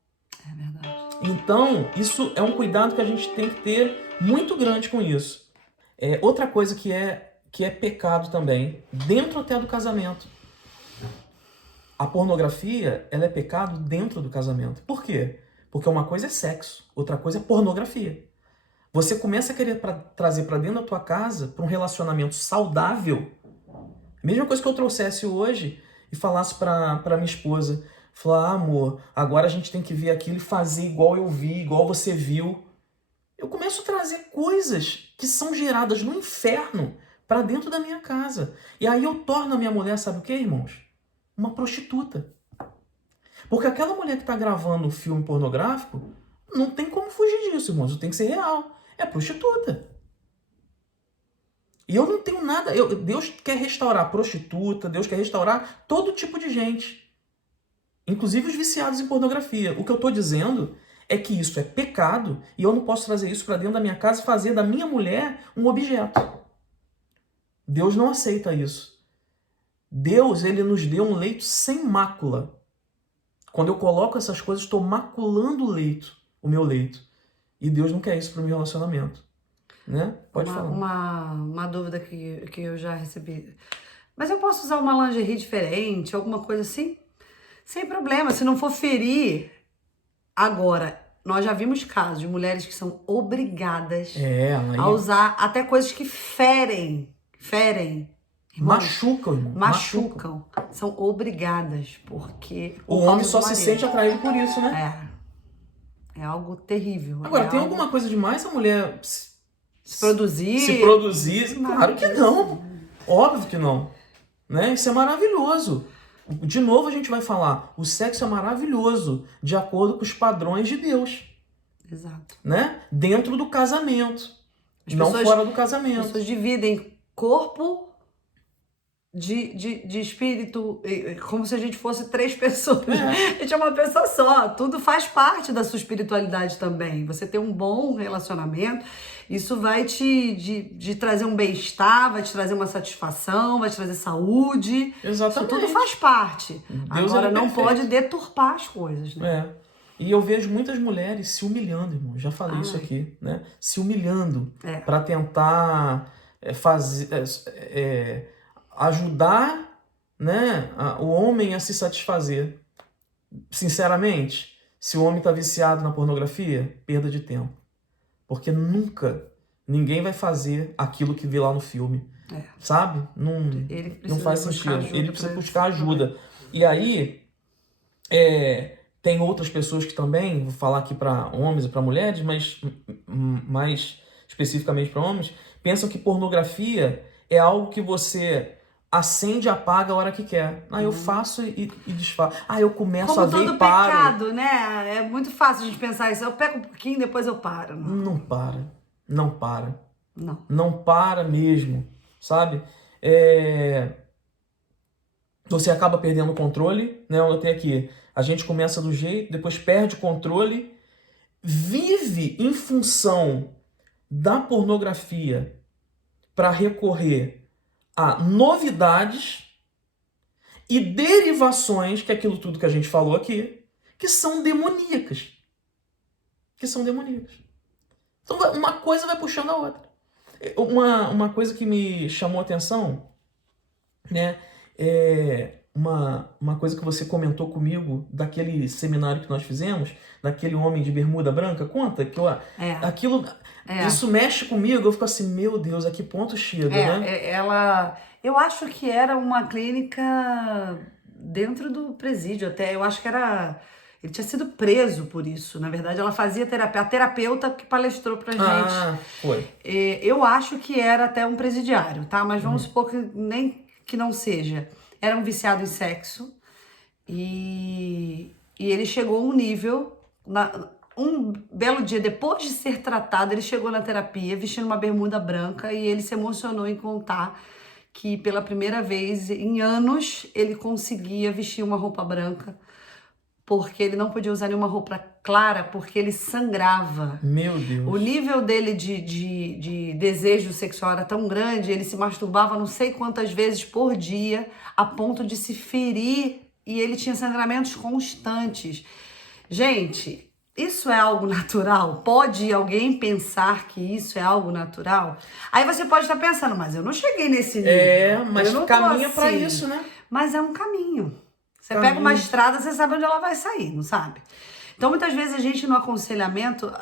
É verdade. Então, isso é um cuidado que a gente tem que ter muito grande com isso. Outra coisa que é pecado também, dentro até do casamento. A pornografia, ela é pecado dentro do casamento. Por quê? Porque uma coisa é sexo, outra coisa é pornografia. Você começa a querer trazer para dentro da tua casa, para um relacionamento saudável. Mesma coisa que eu trouxesse hoje e falasse para minha esposa. Falar, amor, agora a gente tem que ver aquilo e fazer igual eu vi, igual você viu. Eu começo a trazer coisas que são geradas no inferno para dentro da minha casa. E aí eu torno a minha mulher, sabe o que, irmãos? Uma prostituta. Porque aquela mulher que está gravando um filme pornográfico, não tem como fugir disso, irmãos. Tem que ser real. É prostituta. E eu não tenho nada... Deus quer restaurar prostituta, Deus quer restaurar todo tipo de gente. Inclusive os viciados em pornografia. O que eu estou dizendo é que isso é pecado e eu não posso trazer isso para dentro da minha casa e fazer da minha mulher um objeto. Deus não aceita isso. Deus, ele nos deu um leito sem mácula. Quando eu coloco essas coisas, estou maculando o leito, o meu leito. E Deus não quer isso para o meu relacionamento. Né? Pode falar. Uma dúvida que eu já recebi. Mas eu posso usar uma lingerie diferente, alguma coisa assim? Sem problema, se não for ferir. Agora, nós já vimos casos de mulheres que são obrigadas a usar até coisas que ferem. Irmão, Machucam, irmão. Machucam. São obrigadas, porque... O homem só se sente atraído por isso, né? É algo terrível. Agora, tem alguma coisa demais a mulher se produzir? Se produzir? Claro que não. Óbvio que não. Né? Isso é maravilhoso. De novo a gente vai falar, o sexo é maravilhoso, de acordo com os padrões de Deus. Exato. Né? Dentro do casamento, não fora do casamento. As pessoas dividem corpo de espírito, como se a gente fosse 3 pessoas. A gente é uma pessoa só. Tudo faz parte da sua espiritualidade também. Você ter um bom relacionamento, isso vai te trazer um bem-estar, vai te trazer uma satisfação, vai te trazer saúde. Exatamente. Isso tudo faz parte. Deus, agora não pode deturpar as coisas, né? E eu vejo muitas mulheres se humilhando, irmão. Já falei isso aqui, né? Se humilhando para tentar ajudar, né, o homem a se satisfazer. Sinceramente, se o homem está viciado na pornografia, perda de tempo. Porque nunca ninguém vai fazer aquilo que vê lá no filme. Sabe? Não faz sentido. Ele precisa buscar ajuda. E aí, tem outras pessoas que também, vou falar aqui para homens e para mulheres, mas mais especificamente para homens, pensam que pornografia é algo que você acende e apaga a hora que quer. Eu faço e desfaço. Eu começo como a ver e paro. Como todo pecado, né? É muito fácil a gente pensar isso. Eu pego um pouquinho, depois eu paro. Não para. Não para. Não. Não para mesmo, sabe? Você acaba perdendo o controle, né? Eu tenho aqui, a gente começa do jeito, depois perde o controle, vive em função da pornografia para recorrer a novidades e derivações, que é aquilo tudo que a gente falou aqui, que são demoníacas. Então uma coisa vai puxando a outra. Uma coisa que me chamou a atenção, né, uma coisa que você comentou comigo daquele seminário que nós fizemos, daquele homem de bermuda branca. Conta que aquilo... Isso mexe comigo, eu fico assim, meu Deus, a que ponto chega, né? Eu acho que era uma clínica dentro do presídio até, eu acho que era... Ele tinha sido preso por isso, na verdade ela fazia terapia, a terapeuta que palestrou pra gente. Foi. Eu acho que era até um presidiário, tá? Mas vamos supor que não seja. Era um viciado em sexo e ele chegou a um nível... um belo dia, depois de ser tratado, ele chegou na terapia vestindo uma bermuda branca e ele se emocionou em contar que pela primeira vez em anos ele conseguia vestir uma roupa branca, porque ele não podia usar nenhuma roupa clara, porque ele sangrava. Meu O Deus. nível dele de desejo sexual era tão grande, ele se masturbava não sei quantas vezes por dia, a ponto de se ferir, e ele tinha sangramentos constantes. Gente, isso é algo natural? Pode alguém pensar que isso é algo natural? Aí você pode estar pensando, mas eu não cheguei nesse nível. Mas eu não tô caminha para assim. isso, né? Mas é um caminho. Você Caminho. pega uma estrada, você sabe onde ela vai sair, não sabe? Então, muitas vezes, a gente, no aconselhamento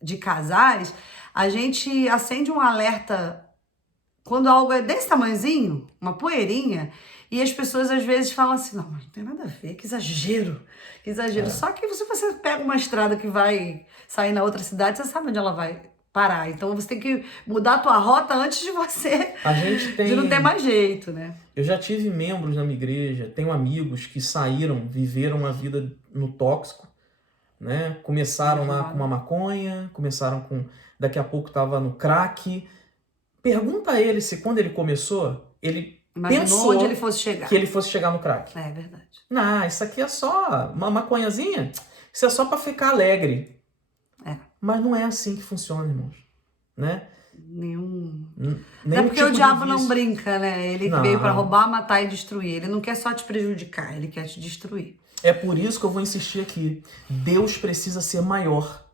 de casais, a gente acende um alerta quando algo é desse tamanhozinho, uma poeirinha, e as pessoas, às vezes, falam assim, não tem nada a ver, que exagero, que exagero. Só que se você pega uma estrada que vai sair na outra cidade, você sabe onde ela vai parar. Então, você tem que mudar a tua rota antes de você, de não ter mais jeito, né? Eu já tive membros na minha igreja, tenho amigos que saíram, viveram uma vida no tóxico, né? Começaram lá com uma maconha, daqui a pouco estava no crack. Pergunta a ele se quando ele começou, ele pensou onde ele fosse chegar. Que ele fosse chegar no crack. É verdade. Não, isso aqui é só uma maconhazinha, isso é só para ficar alegre. Mas não é assim que funciona, irmãos, né? Nem é porque tipo o diabo não brinca, né? Ele veio para roubar, matar e destruir. Ele não quer só te prejudicar, ele quer te destruir. É por isso que eu vou insistir aqui. Deus precisa ser maior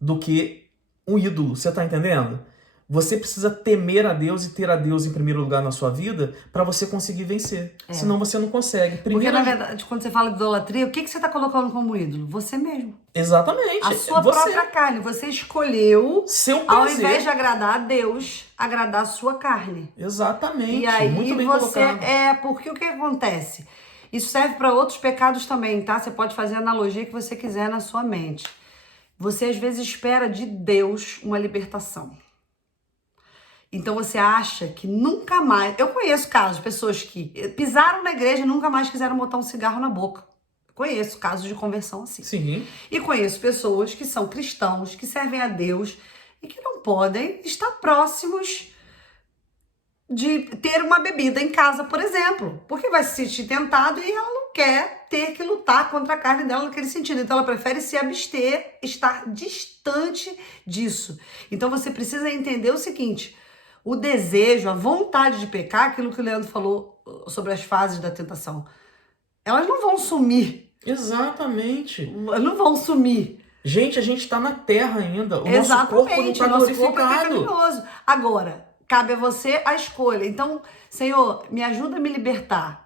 do que um ídolo, você tá entendendo? Você precisa temer a Deus e ter a Deus em primeiro lugar na sua vida para você conseguir vencer. Senão você não consegue. Porque, na verdade, quando você fala de idolatria, o que você está colocando como ídolo? Você mesmo. Exatamente. A sua própria carne. Você escolheu, seu prazer, ao invés de agradar a Deus, agradar a sua carne. Exatamente. E aí muito bem você colocado. porque o que acontece? Isso serve para outros pecados também, tá? Você pode fazer a analogia que você quiser na sua mente. Você, às vezes, espera de Deus uma libertação. Então você acha que nunca mais... Eu conheço casos de pessoas que pisaram na igreja e nunca mais quiseram botar um cigarro na boca. Conheço casos de conversão assim. Sim. E conheço pessoas que são cristãos, que servem a Deus e que não podem estar próximos de ter uma bebida em casa, por exemplo. Porque vai se sentir tentado e ela não quer ter que lutar contra a carne dela naquele sentido. Então ela prefere se abster, estar distante disso. Então você precisa entender o seguinte... O desejo, a vontade de pecar, aquilo que o Leandro falou sobre as fases da tentação, elas não vão sumir. Exatamente. Elas não vão sumir. Gente, a gente está na terra ainda. O nosso corpo não está glorificado. Agora, cabe a você a escolha. Então, Senhor, me ajuda a me libertar.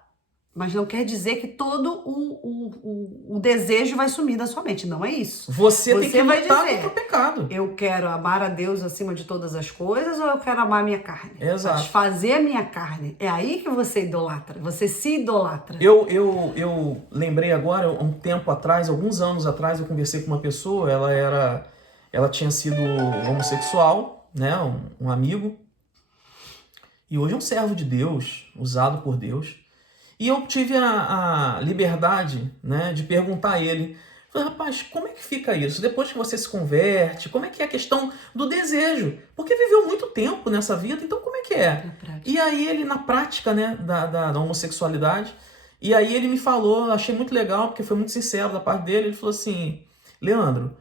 Mas não quer dizer que todo o desejo vai sumir da sua mente. Não é isso. Você tem que vai lutar dizer, contra o pecado. Eu quero amar a Deus acima de todas as coisas ou eu quero amar a minha carne? Exato. Satisfazer a minha carne. É aí que você idolatra. Você se idolatra. Eu lembrei agora, um tempo atrás, alguns anos atrás, eu conversei com uma pessoa, ela tinha sido homossexual, né? Um amigo. E hoje é um servo de Deus, usado por Deus. E eu tive a liberdade, né, de perguntar a ele, falei, rapaz, como é que fica isso? Depois que você se converte, como é que é a questão do desejo? Porque viveu muito tempo nessa vida, então como é que é? E aí ele, na prática, né, da homossexualidade, e aí ele me falou, achei muito legal, porque foi muito sincero da parte dele, ele falou assim, Leandro,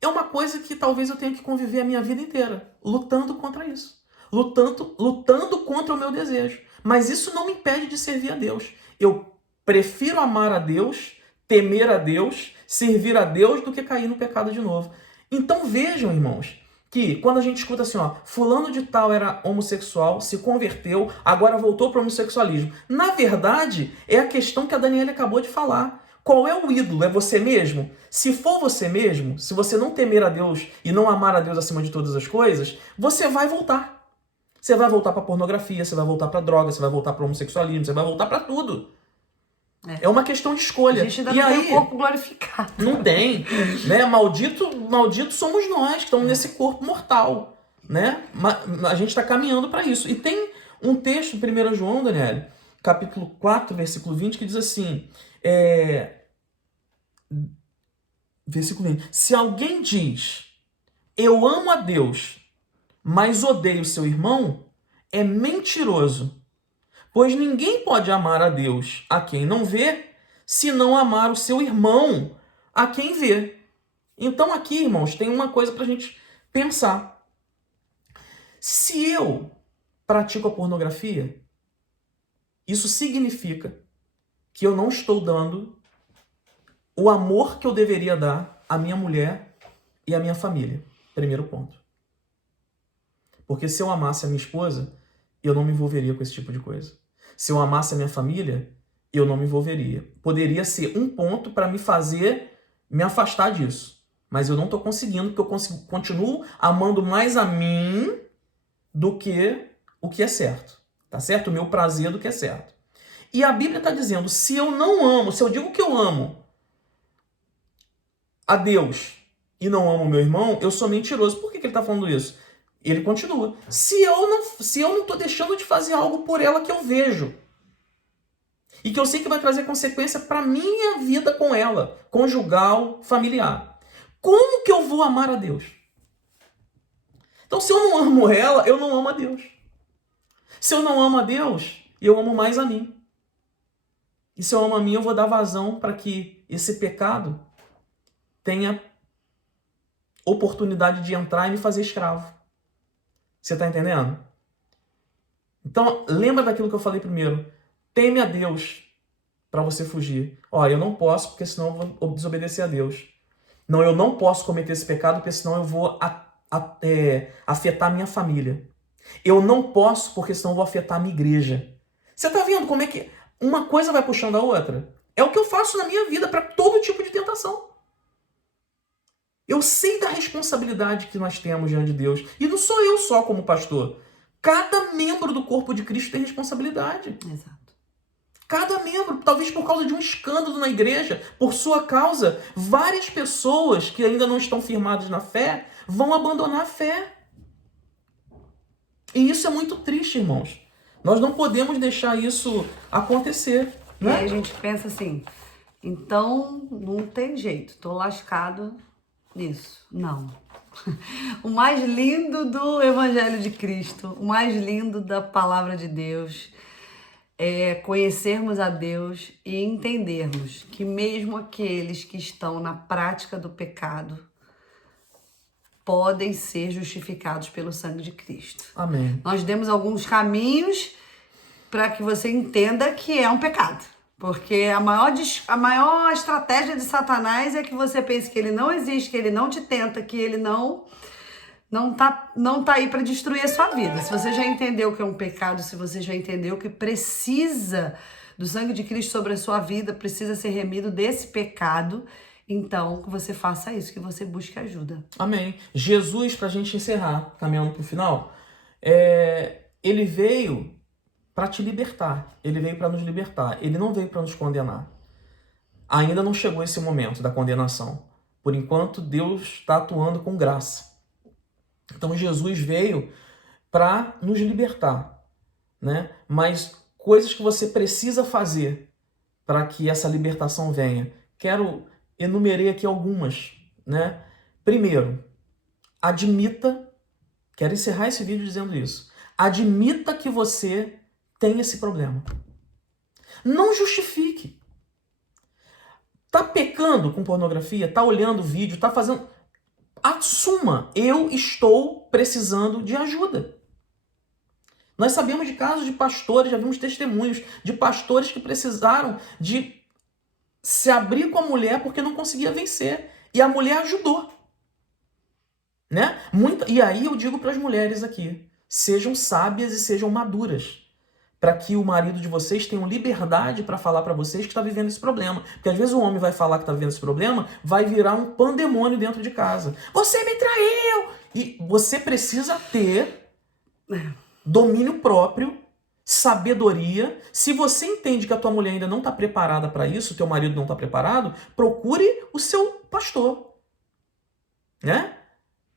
é uma coisa que talvez eu tenha que conviver a minha vida inteira, lutando contra isso. Lutando contra o meu desejo. Mas isso não me impede de servir a Deus. Eu prefiro amar a Deus, temer a Deus, servir a Deus do que cair no pecado de novo. Então vejam, irmãos, que quando a gente escuta assim, ó, fulano de tal era homossexual, se converteu, agora voltou para o homossexualismo. Na verdade, é a questão que a Daniela acabou de falar. Qual é o ídolo? É você mesmo? Se for você mesmo, se você não temer a Deus e não amar a Deus acima de todas as coisas, você vai voltar. Você vai voltar para pornografia, você vai voltar para droga, você vai voltar para homossexualismo, você vai voltar para tudo. É uma questão de escolha. A gente ainda não tem o corpo glorificado. Não tem. Né? Maldito somos nós que estamos nesse corpo mortal. Né? A gente está caminhando para isso. E tem um texto em 1 João, Daniela, capítulo 4, versículo 20, que diz assim, Versículo 20. Se alguém diz, eu amo a Deus, mas odeio seu irmão, é mentiroso. Pois ninguém pode amar a Deus a quem não vê, se não amar o seu irmão a quem vê. Então aqui, irmãos, tem uma coisa para a gente pensar. Se eu pratico a pornografia, isso significa que eu não estou dando o amor que eu deveria dar à minha mulher e à minha família. Primeiro ponto. Porque se eu amasse a minha esposa, eu não me envolveria com esse tipo de coisa. Se eu amasse a minha família, eu não me envolveria. Poderia ser um ponto para me fazer me afastar disso. Mas eu não estou conseguindo, porque eu continuo amando mais a mim do que o que é certo. Tá certo? O meu prazer do que é certo. E a Bíblia está dizendo, se eu não amo, se eu digo que eu amo a Deus e não amo o meu irmão, eu sou mentiroso. Por que ele está falando isso? Ele continua. Se eu não estou deixando de fazer algo por ela que eu vejo, e que eu sei que vai trazer consequência para a minha vida com ela, conjugal, familiar, como que eu vou amar a Deus? Então, se eu não amo ela, eu não amo a Deus. Se eu não amo a Deus, eu amo mais a mim. E se eu amo a mim, eu vou dar vazão para que esse pecado tenha oportunidade de entrar e me fazer escravo. Você está entendendo? Então, lembra daquilo que eu falei primeiro. Teme a Deus para você fugir. Ó, eu não posso, porque senão eu vou desobedecer a Deus. Não, eu não posso cometer esse pecado, porque senão eu vou afetar a minha família. Eu não posso, porque senão eu vou afetar a minha igreja. Você está vendo como é que uma coisa vai puxando a outra? É o que eu faço na minha vida para todo tipo de tentação. Eu sei da responsabilidade que nós temos diante de Deus. E não sou eu só como pastor. Cada membro do corpo de Cristo tem responsabilidade. Exato. Cada membro, talvez por causa de um escândalo na igreja, por sua causa, várias pessoas que ainda não estão firmadas na fé vão abandonar a fé. E isso é muito triste, irmãos. Nós não podemos deixar isso acontecer. E Né? aí a gente pensa assim, então não tem jeito, tô lascado nisso. Não. O mais lindo do Evangelho de Cristo, o mais lindo da Palavra de Deus, é conhecermos a Deus e entendermos que mesmo aqueles que estão na prática do pecado podem ser justificados pelo sangue de Cristo. Amém. Nós demos alguns caminhos para que você entenda que é um pecado. Porque a maior estratégia de Satanás é que você pense que ele não existe, que ele não te tenta, que ele não tá aí para destruir a sua vida. Se você já entendeu que é um pecado, se você já entendeu que precisa do sangue de Cristo sobre a sua vida, precisa ser remido desse pecado, então que você faça isso, que você busque ajuda. Amém. Jesus, para a gente encerrar, caminhando para o final, ele veio para te libertar. Ele veio para nos libertar. Ele não veio para nos condenar. Ainda não chegou esse momento da condenação. Por enquanto, Deus está atuando com graça. Então, Jesus veio para nos libertar, né? Mas coisas que você precisa fazer para que essa libertação venha. Enumerei aqui algumas, né? Primeiro, quero encerrar esse vídeo dizendo isso. Admita que você tem esse problema. Não justifique. Tá pecando com pornografia? Tá olhando vídeo? Tá fazendo... Assuma, eu estou precisando de ajuda. Nós sabemos de casos de pastores, já vimos testemunhos de pastores que precisaram de se abrir com a mulher porque não conseguia vencer. E a mulher ajudou. Né? E aí eu digo para as mulheres aqui, sejam sábias e sejam maduras, para que o marido de vocês tenha liberdade para falar para vocês que está vivendo esse problema. Porque às vezes o homem vai falar que está vivendo esse problema, vai virar um pandemônio dentro de casa. Você me traiu! E você precisa ter domínio próprio, sabedoria. Se você entende que a tua mulher ainda não está preparada para isso, o teu marido não está preparado, procure o seu pastor. Né?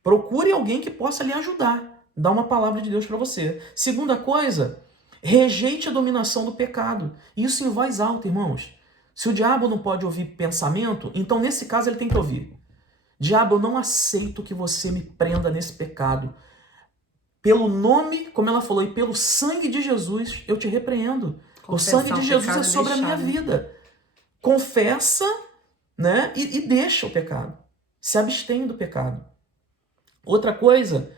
Procure alguém que possa lhe ajudar. Dar uma palavra de Deus para você. Segunda coisa... Rejeite a dominação do pecado. Isso em voz alta, irmãos. Se o diabo não pode ouvir pensamento, então nesse caso ele tem que ouvir. Diabo, eu não aceito que você me prenda nesse pecado. Pelo nome, como ela falou, e pelo sangue de Jesus, eu te repreendo. O sangue de Jesus é sobre a minha vida. Confessa, né? E deixa o pecado. Se abstém do pecado. Outra coisa,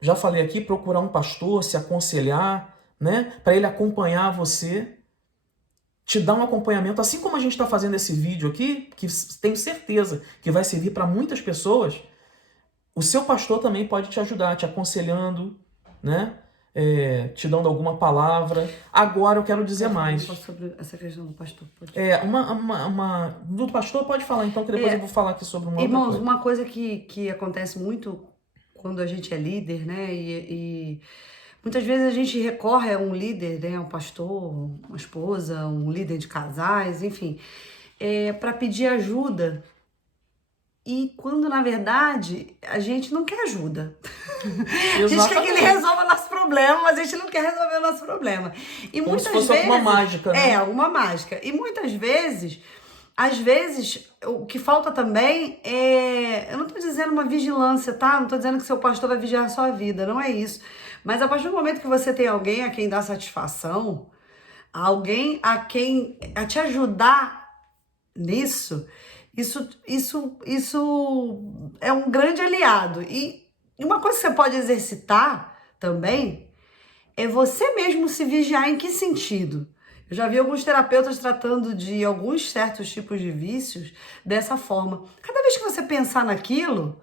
já falei aqui, procurar um pastor, se aconselhar, né? Para ele acompanhar você, te dar um acompanhamento, assim como a gente está fazendo esse vídeo aqui, que tenho certeza que vai servir para muitas pessoas. O seu pastor também pode te ajudar, te aconselhando, né? Te dando alguma palavra. Agora eu quero dizer mais. Sobre essa questão do pastor. Pode. Do pastor pode falar, então, que depois eu vou falar aqui sobre uma Irmãos, outra coisa. uma coisa que acontece muito quando a gente é líder, né? E muitas vezes a gente recorre a um líder, né? Um pastor, uma esposa, um líder de casais, enfim, para pedir ajuda. E quando, na verdade, a gente não quer ajuda. A gente quer que ele resolva o nosso problema, mas a gente não quer resolver o nosso problema. E como muitas se fosse vezes, alguma mágica, né? alguma mágica. E muitas vezes, às vezes, o que falta também é... Eu não estou dizendo uma vigilância, tá? Não estou dizendo que seu pastor vai vigiar a sua vida, não é isso. Mas a partir do momento que você tem alguém a quem dá satisfação, alguém a te ajudar nisso... Isso é um grande aliado. E uma coisa que você pode exercitar também é você mesmo se vigiar. Em que sentido? Eu já vi alguns terapeutas tratando de alguns certos tipos de vícios dessa forma. Cada vez que você pensar naquilo,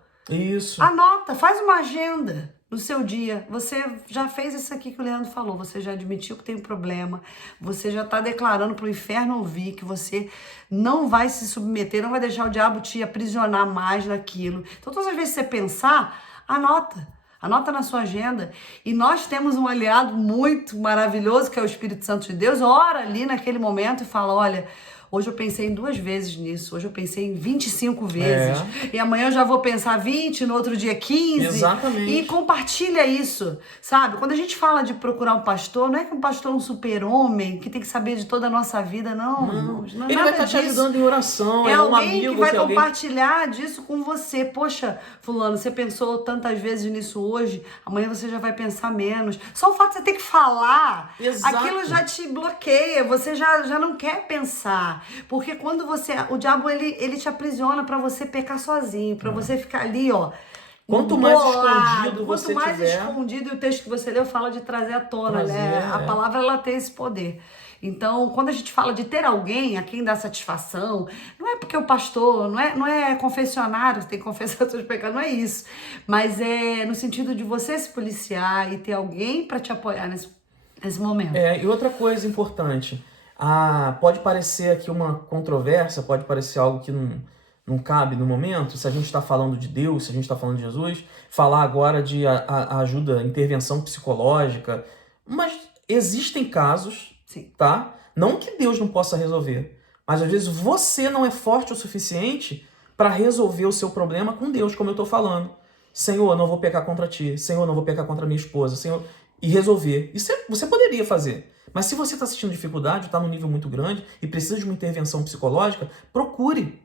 anota, faz uma agenda no seu dia. Você já fez isso aqui que o Leandro falou, você já admitiu que tem um problema, você já está declarando para o inferno ouvir que você não vai se submeter, não vai deixar o diabo te aprisionar mais naquilo. Então, todas as vezes que você pensar, anota na sua agenda. E nós temos um aliado muito maravilhoso, que é o Espírito Santo de Deus. Ora ali naquele momento e fala, olha... Hoje eu pensei em 2 vezes nisso, hoje eu pensei em 25 vezes. E amanhã eu já vou pensar 20, no outro dia 15. Exatamente. E compartilha isso, sabe? Quando a gente fala de procurar um pastor, não é que um pastor é um super-homem que tem que saber de toda a nossa vida, não. Irmãos, não é ele vai estar te ajudando em oração, é um alguém amigo que vai compartilhar disso com você. Poxa, fulano, você pensou tantas vezes nisso hoje, amanhã você já vai pensar menos. Só o fato de você ter que falar, aquilo já te bloqueia, você já não quer pensar. Porque quando o diabo, ele te aprisiona para você pecar sozinho, para você ficar ali, ó. Quanto mais escondido você tiver. Quanto mais escondido, e o texto que você leu fala de trazer à tona, né? A palavra, ela tem esse poder. Então, quando a gente fala de ter alguém a quem dá satisfação, não é porque o pastor, não é confessionário, você tem que confessar seus pecados, não é isso. Mas é no sentido de você se policiar e ter alguém para te apoiar nesse momento. E outra coisa importante... pode parecer aqui uma controvérsia, pode parecer algo que não cabe no momento, se a gente está falando de Deus, se a gente está falando de Jesus, falar agora de ajuda, intervenção psicológica, mas existem casos, tá? Não que Deus não possa resolver, mas às vezes você não é forte o suficiente para resolver o seu problema com Deus, como eu estou falando. Senhor, não vou pecar contra ti, Senhor, não vou pecar contra minha esposa, Senhor, e resolver. Isso você poderia fazer. Mas se você está sentindo dificuldade, está num nível muito grande e precisa de uma intervenção psicológica, procure.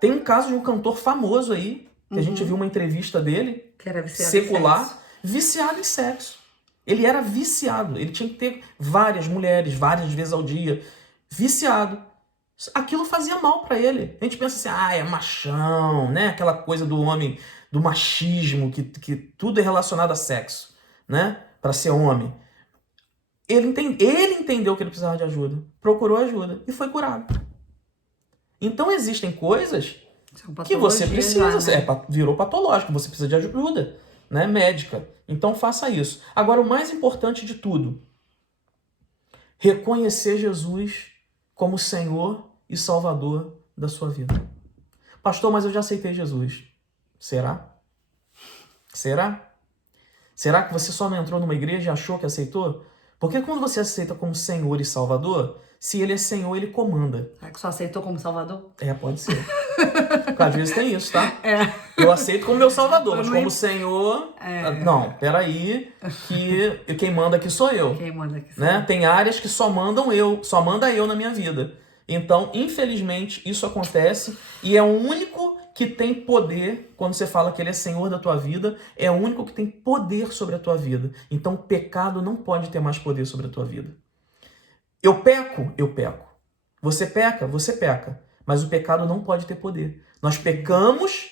Tem um caso de um cantor famoso aí, que a gente viu uma entrevista dele, que era viciado secular, viciado em sexo. Ele era viciado, ele tinha que ter várias mulheres, várias vezes ao dia, viciado. Aquilo fazia mal para ele. A gente pensa assim, é machão, né? Aquela coisa do homem, do machismo, que tudo é relacionado a sexo, né? Para ser homem. Ele entendeu que ele precisava de ajuda, procurou ajuda e foi curado. Então existem coisas que você precisa, virou patológico, você precisa de ajuda, né, médica. Então faça isso. Agora, o mais importante de tudo, reconhecer Jesus como Senhor e Salvador da sua vida. Pastor, mas eu já aceitei Jesus. Será? Será? Será que você só não entrou numa igreja e achou que aceitou? Porque quando você aceita como Senhor e Salvador, se ele é Senhor, ele comanda. Será que só aceitou como Salvador? Pode ser. Porque às vezes tem isso, tá? Eu aceito como meu Salvador, mas como Senhor... Não, peraí, que quem manda aqui sou eu. Quem manda aqui sou né? Tem áreas que só manda eu na minha vida. Então, infelizmente, isso acontece e é o único que tem poder, quando você fala que ele é Senhor da tua vida, é o único que tem poder sobre a tua vida. Então, o pecado não pode ter mais poder sobre a tua vida. Eu peco, eu peco. Você peca, você peca. Mas o pecado não pode ter poder. Nós pecamos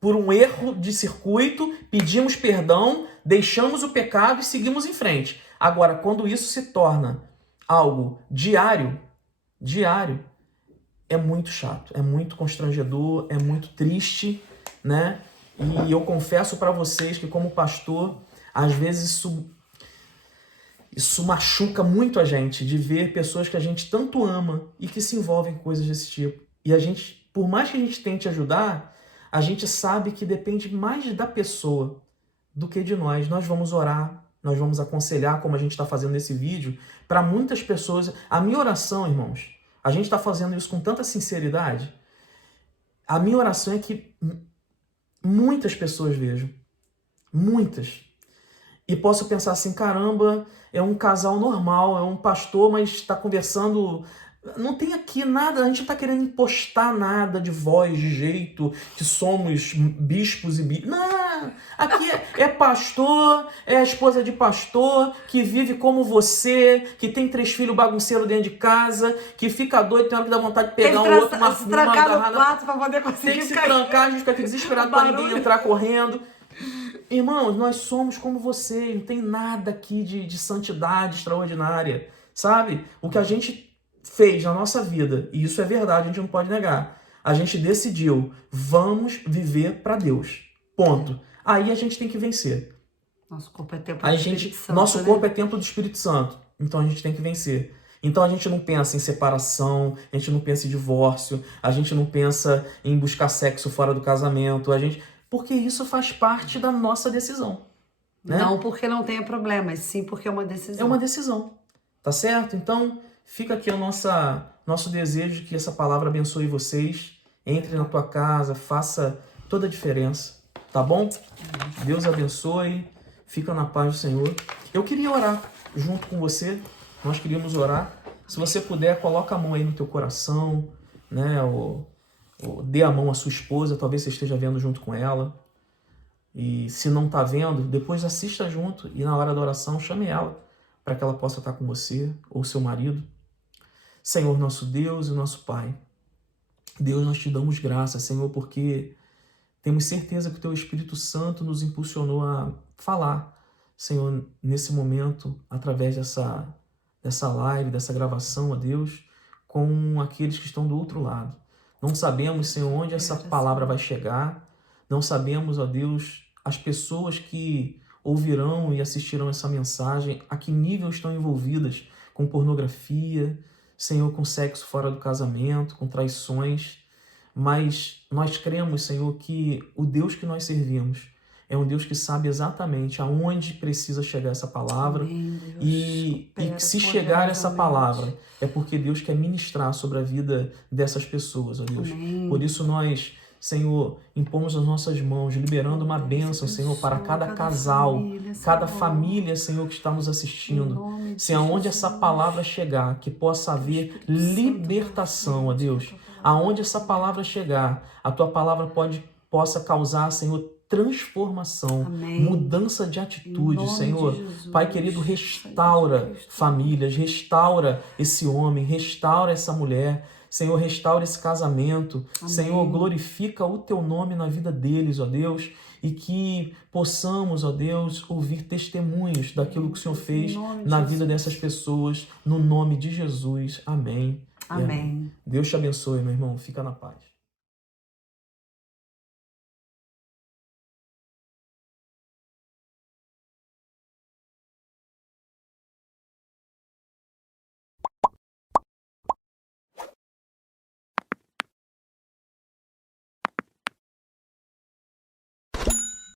por um erro de circuito, pedimos perdão, deixamos o pecado e seguimos em frente. Agora, quando isso se torna algo diário, é muito chato, é muito constrangedor, é muito triste, né? E eu confesso para vocês que, como pastor, às vezes isso machuca muito a gente, de ver pessoas que a gente tanto ama e que se envolvem com coisas desse tipo. E a gente, por mais que a gente tente ajudar, a gente sabe que depende mais da pessoa do que de nós. Nós vamos orar, nós vamos aconselhar, como a gente está fazendo nesse vídeo, para muitas pessoas. A minha oração, irmãos, a gente está fazendo isso com tanta sinceridade. A minha oração é que muitas pessoas vejam. Muitas. E posso pensar assim, caramba, é um casal normal, é um pastor, mas está conversando... Não tem aqui nada, a gente não está querendo impostar nada de voz, de jeito, que somos bispos e bispos. Não, aqui é pastor, é a esposa de pastor, que vive como você, que tem 3 filhos bagunceiros dentro de casa, que fica doido, tem hora que dá vontade de pegar um outro, uma trancar no quarto para poder conseguir. Tem que se trancar, a gente fica aqui desesperado para ninguém entrar correndo. Irmãos, nós somos como você, não tem nada aqui de santidade extraordinária, sabe? O que a gente fez na nossa vida, e isso é verdade, a gente não pode negar, a gente decidiu, vamos viver para Deus, ponto. Aí a gente tem que vencer. Nosso corpo é templo do Espírito Santo. Nosso corpo é templo do Espírito Santo, então a gente tem que vencer. Então a gente não pensa em separação, a gente não pensa em divórcio, a gente não pensa em buscar sexo fora do casamento, porque isso faz parte da nossa decisão. Né? Não porque não tenha problema, mas sim porque é uma decisão. É uma decisão, tá certo? Então fica aqui o nosso desejo de que essa palavra abençoe vocês, entre na tua casa, faça toda a diferença, tá bom? Deus abençoe, fica na paz do Senhor. Eu queria orar junto com você, nós queríamos orar. Se você puder, coloca a mão aí no teu coração, né? Ou dê a mão à sua esposa, talvez você esteja vendo junto com ela. E se não está vendo, depois assista junto e na hora da oração chame ela para que ela possa estar com você ou seu marido. Senhor, nosso Deus e nosso Pai, Deus, nós te damos graça, Senhor, porque temos certeza que o Teu Espírito Santo nos impulsionou a falar, Senhor, nesse momento, através dessa live, dessa gravação, ó Deus, com aqueles que estão do outro lado. Não sabemos, Senhor, onde essa palavra vai chegar, não sabemos, ó Deus, as pessoas que ouvirão e assistirão essa mensagem, a que nível estão envolvidas com pornografia, Senhor, com sexo fora do casamento, com traições, mas nós cremos, Senhor, que o Deus que nós servimos é um Deus que sabe exatamente aonde precisa chegar essa palavra. Amém, e se chegar essa palavra é porque Deus quer ministrar sobre a vida dessas pessoas, ó Deus. Amém. Por isso nós, Senhor, impomos as nossas mãos, liberando uma bênção, Senhor, para cada casal, cada família, Senhor, que está nos assistindo. Senhor, aonde essa palavra chegar, que possa haver libertação, ó Deus. Aonde essa palavra chegar, a Tua palavra possa causar, Senhor, transformação, amém, mudança de atitude, Senhor. Pai querido, restaura famílias, restaura esse homem, restaura essa mulher. Senhor, restaura esse casamento. Amém. Senhor, glorifica o Teu nome na vida deles, ó Deus, e que possamos, ó Deus, ouvir testemunhos daquilo que o Senhor fez na vida dessas pessoas, no nome de Jesus. Amém. Amém. Deus te abençoe, meu irmão. Fica na paz.